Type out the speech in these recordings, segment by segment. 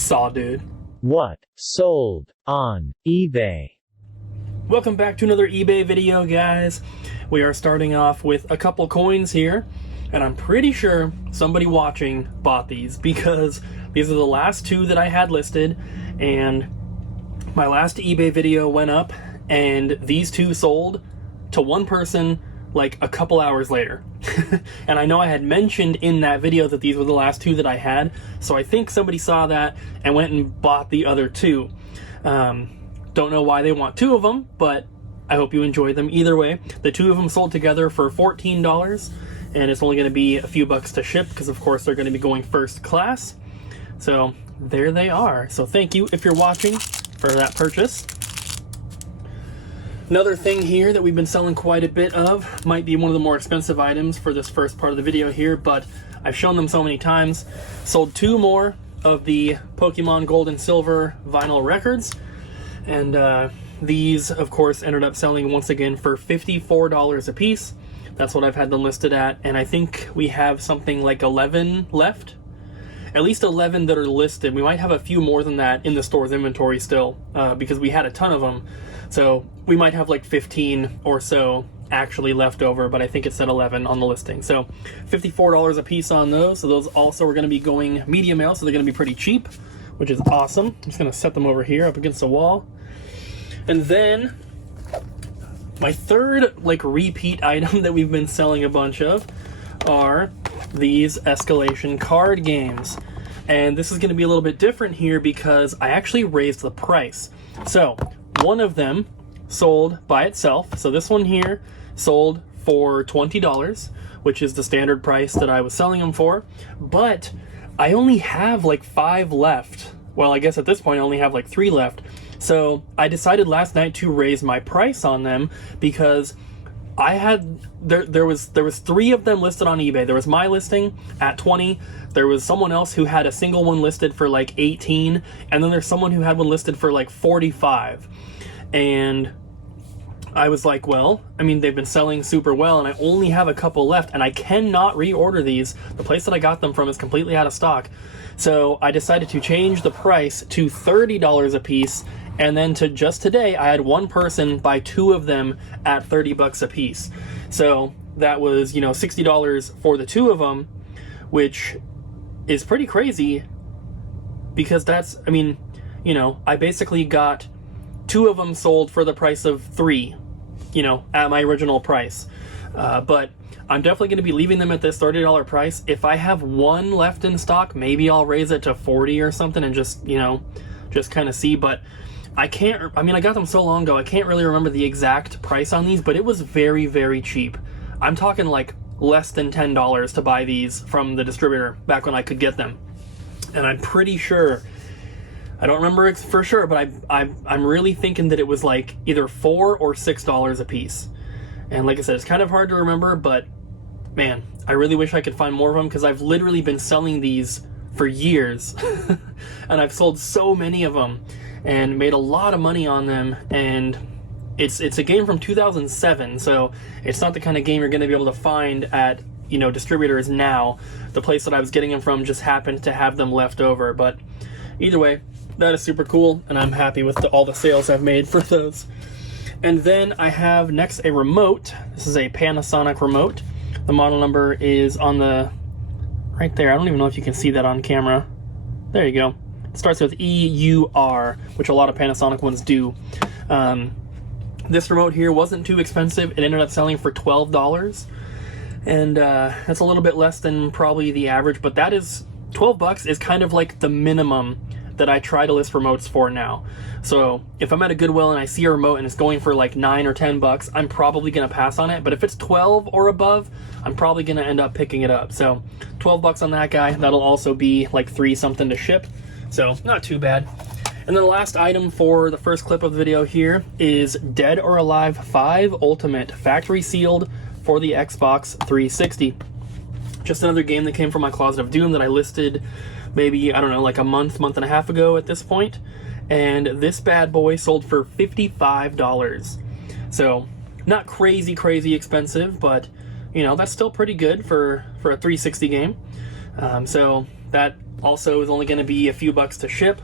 Saw, dude. What sold on eBay? Welcome back to another eBay video, guys. We are starting off with a couple coins here, and I'm pretty sure somebody watching bought these because these are the last two that I had listed, and my last eBay video went up and these two sold to one person like a couple hours later. And I know I had mentioned in that video that these were the last two that I had, so I think somebody saw that and went and bought the other two. Don't know why they want two of them, but I hope you enjoy them either way. The two of them sold together for $14, and it's only going to be a few bucks to ship because of course they're going to be going first class. So there they are. So thank you if you're watching for that purchase. Another thing here that we've been selling quite a bit of, might be one of the more expensive items for this first part of the video here, but I've shown them so many times. Sold two more of the Pokemon Gold and Silver vinyl records, and these of course ended up selling once again for $54 a piece. That's what I've had them listed at, and I think we have something like 11 left. At least 11 that are listed. We might have a few more than that in the store's inventory still, because we had a ton of them. So we might have like 15 or so actually left over, but I think it said 11 on the listing. So $54 a piece on those. So those also are going to be going media mail, so they're going to be pretty cheap, which is awesome. I'm just going to set them over here up against the wall. And then my third like repeat item that we've been selling a bunch of are these Escalation card games. And this is going to be a little bit different here because I actually raised the price. So one of them sold by itself. So this one here sold for $20, which is the standard price that I was selling them for. But I only have like 5 left. Well, I guess at this point I only have like 3 left. So I decided last night to raise my price on them because I had there was 3 of them listed on eBay. There was my listing at 20. There was someone else who had a single one listed for like 18, and then there's someone who had one listed for like 45. And I was like, well, I mean, they've been selling super well, and I only have a couple left, and I cannot reorder these. The place that I got them from is completely out of stock. So I decided to change the price to $30 a piece. And then to just today, I had one person buy 2 of them at $30 a piece. So that was, you know, $60 for the 2 of them, which is pretty crazy because that's, I mean, you know, I basically got 2 of them sold for the price of 3, you know, at my original price. But I'm definitely going to be leaving them at this $30 price. If I have one left in stock, maybe I'll raise it to 40 or something and just, you know, just kind of see. But I can't, I mean, I got them so long ago, I can't really remember the exact price on these, but it was very, very cheap. I'm talking like less than $10 to buy these from the distributor back when I could get them. And I'm pretty sure, I don't remember it for sure, but I'm really thinking that it was like either $4 or $6 a piece. And like I said, it's kind of hard to remember, but man, I really wish I could find more of them because I've literally been selling these for years. And I've sold so many of them and made a lot of money on them, and it's a game from 2007, so it's not the kind of game you're going to be able to find at, you know, distributors now. The place that I was getting them from just happened to have them left over, but either way, that is super cool, and I'm happy with all the sales I've made for those. And then I have next a remote. This is a Panasonic Remote. The model number is on the right there. I don't even know if you can see that on camera. There you go. It starts with EUR, which a lot of Panasonic ones do. This remote here wasn't too expensive. It ended up selling for $12, and that's a little bit less than probably the average, but that is $12 is kind of like the minimum that I try to list remotes for now. So if I'm at a Goodwill and I see a remote and it's going for like $9 or $10, I'm probably gonna pass on it. But if it's 12 or above, I'm probably gonna end up picking it up. So $12 on that guy. That'll also be like 3 something to ship. So not too bad. And then the last item for the first clip of the video here is Dead or Alive 5 Ultimate, factory sealed for the Xbox 360. Just another game that came from my Closet of Doom that I listed maybe, I don't know, like a month and a half ago at this point. And this bad boy sold for $55. So not crazy expensive, but you know, that's still pretty good for a 360 game. So that also is only going to be a few bucks to ship,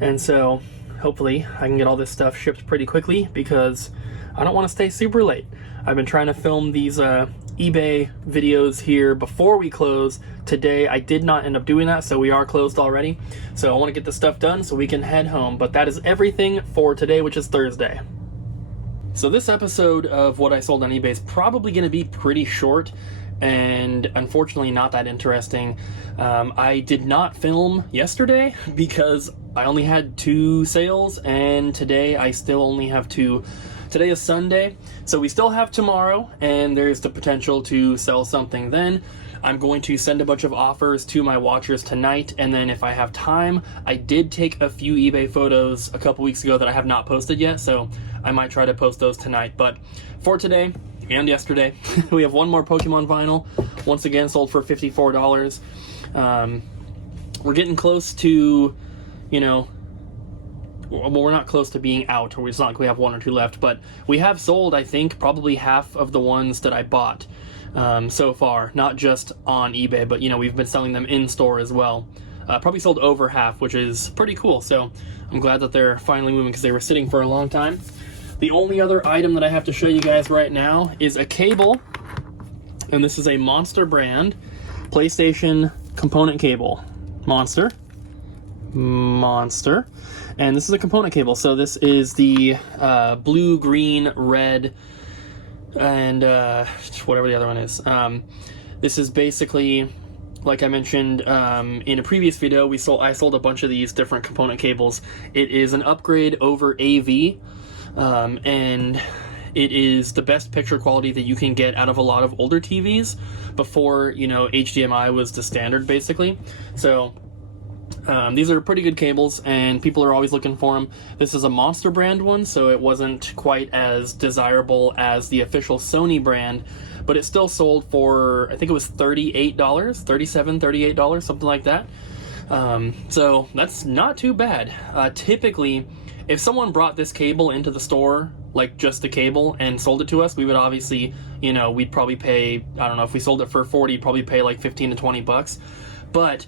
and so hopefully I can get all this stuff shipped pretty quickly because I don't want to stay super late. I've been trying to film these eBay videos here before we close today. I did not end up doing that, so we are closed already. So I want to get this stuff done so we can head home. But that is everything for today, which is Thursday. So this episode of what I sold on eBay is probably going to be pretty short and unfortunately not that interesting. I did not film yesterday because I only had 2 sales, and today I still only have 2. Today is Sunday, so we still have tomorrow, and there's the potential to sell something then. I'm going to send a bunch of offers to my watchers tonight, and then if I have time, I did take a few eBay photos a couple weeks ago that I have not posted yet, so I might try to post those tonight. But for today and yesterday, we have one more Pokemon vinyl, once again sold for $54. We're getting close to, you know, well, we're not close to being out, or it's not like we have 1 or 2 left, but we have sold, I think, probably half of the ones that I bought so far, not just on eBay, but, you know, we've been selling them in store as well. Probably sold over half, which is pretty cool, so I'm glad that they're finally moving because they were sitting for a long time. The only other item that I have to show you guys right now is a cable, and this is a Monster brand PlayStation component cable. Monster, and this is a component cable. So this is the blue, green, red, and whatever the other one is. This is basically, like I mentioned in a previous video, I sold a bunch of these different component cables. It is an upgrade over AV, and it is the best picture quality that you can get out of a lot of older TVs before, you know, HDMI was the standard, basically. So these are pretty good cables, and people are always looking for them. This is a Monster brand one, so it wasn't quite as desirable as the official Sony brand, but it still sold for, I think it was $38, $37, $38, something like that. So that's not too bad. Typically, if someone brought this cable into the store, like just the cable, and sold it to us, we would obviously, you know, we'd probably pay, I don't know, if we sold it for 40, probably pay like 15 to 20 bucks. But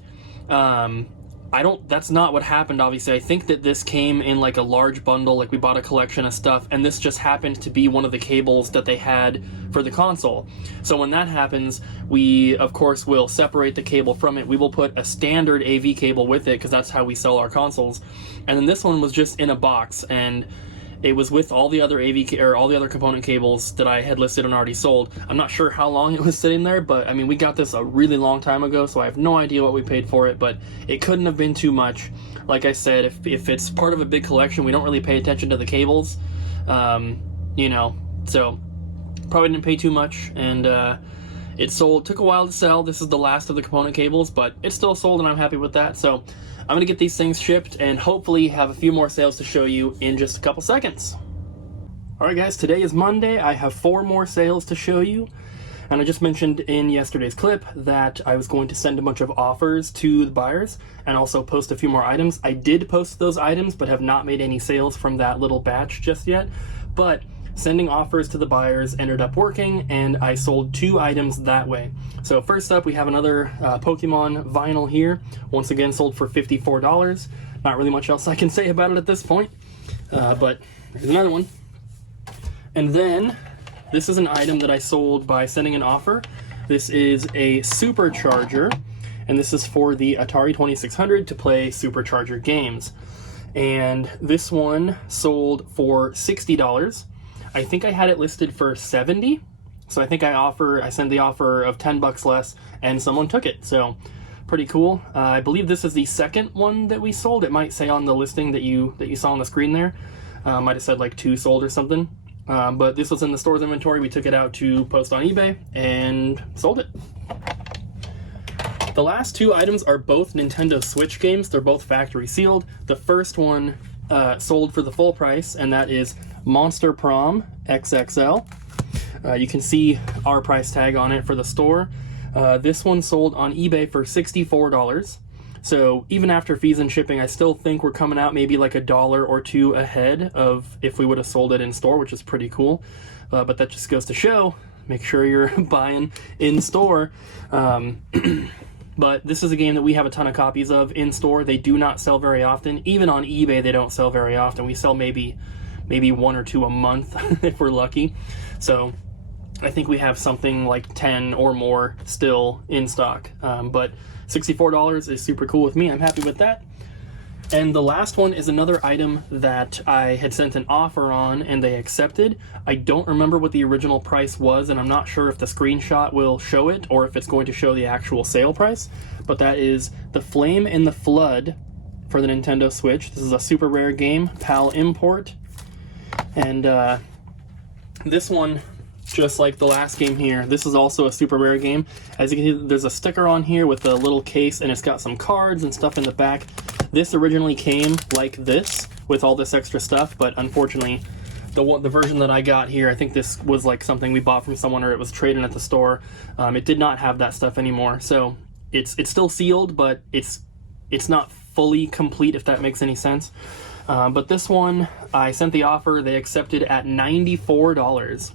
that's not what happened, obviously. I think that this came in like a large bundle, like we bought a collection of stuff, and this just happened to be one of the cables that they had for the console. So when that happens, we, of course, will separate the cable from it. We will put a standard AV cable with it, because that's how we sell our consoles. And then this one was just in a box, and it was with all the other all the other component cables that I had listed and already sold. I'm not sure how long it was sitting there, but I mean, we got this a really long time ago, so I have no idea what we paid for it, but it couldn't have been too much. Like I said, if it's part of a big collection, we don't really pay attention to the cables, you know, so probably didn't pay too much, and it sold. Took a while to sell. This is the last of the component cables, but it still sold, and I'm happy with that. So I'm going to get these things shipped and hopefully have a few more sales to show you in just a couple seconds. Alright guys, today is Monday. I have 4 more sales to show you. And I just mentioned in yesterday's clip that I was going to send a bunch of offers to the buyers and also post a few more items. I did post those items, but have not made any sales from that little batch just yet. But sending offers to the buyers ended up working, and I sold 2 items that way. So first up, we have another Pokemon vinyl here. Once again, sold for $54. Not really much else I can say about it at this point, but there's another one. And then, this is an item that I sold by sending an offer. This is a supercharger, and this is for the Atari 2600 to play supercharger games. And this one sold for $60. I think I had it listed for $70, so I think I sent the offer of $10 less, and someone took it, so pretty cool. I believe this is the second one that we sold. It might say on the listing that you saw on the screen there. Might have said like 2 sold or something, but this was in the store's inventory. We took it out to post on eBay and sold it. The last 2 items are both Nintendo Switch games. They're both factory sealed. The first one sold for the full price, and that is Monster Prom Xxl. You can see our price tag on it for the store. This one sold on eBay for $64. So even after fees and shipping, I still think we're coming out maybe like $1 or $2 ahead of if we would have sold it in store, which is pretty cool. But that just goes to show, make sure you're buying in store. But this is a game that we have a ton of copies of in store. They do not sell very often. Even on eBay, they don't sell very often. We sell maybe 1 or 2 a month if we're lucky. So I think we have something like 10 or more still in stock. But $64 is super cool with me. I'm happy with that. And the last one is another item that I had sent an offer on and they accepted. I don't remember what the original price was, and I'm not sure if the screenshot will show it or if it's going to show the actual sale price. But that is The Flame and the Flood for the Nintendo Switch. This is a super rare game, PAL import. And this one, just like the last game here, this is also a super rare game. As you can see, there's a sticker on here with a little case, and it's got some cards and stuff in the back. This originally came like this, with all this extra stuff, but unfortunately, the version that I got here, I think this was like something we bought from someone or it was traded at the store. It did not have that stuff anymore, so it's still sealed, but it's not fully complete, if that makes any sense. But this one, I sent the offer, they accepted at $94.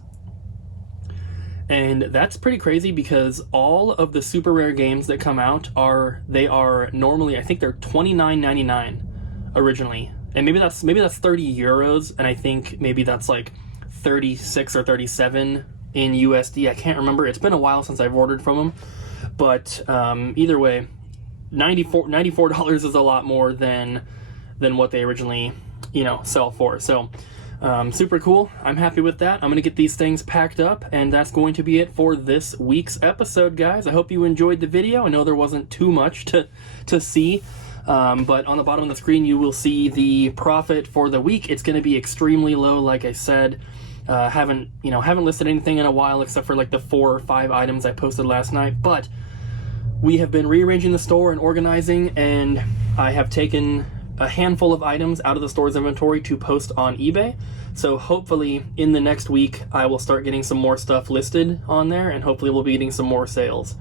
And that's pretty crazy because all of the super rare games that come out are normally, I think they're $29.99 originally. And maybe that's 30 euros, and I think maybe that's like 36 or 37 in USD. I can't remember. It's been a while since I've ordered from them. But either way, $94 is a lot more than what they originally, sell for. So super cool. I'm happy with that. I'm going to get these things packed up, and that's going to be it for this week's episode, guys. I hope you enjoyed the video. I know there wasn't too much to see, but on the bottom of the screen you will see the profit for the week. It's going to be extremely low, like I said. Haven't listed anything in a while except for like the 4 or 5 items I posted last night, but we have been rearranging the store and organizing, and I have taken a handful of items out of the store's inventory to post on eBay. So hopefully in the next week I will start getting some more stuff listed on there, and hopefully we'll be getting some more sales.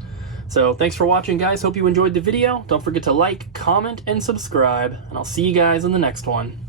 So thanks for watching, guys. Hope you enjoyed the video. Don't forget to like, comment, and subscribe, and I'll see you guys in the next one.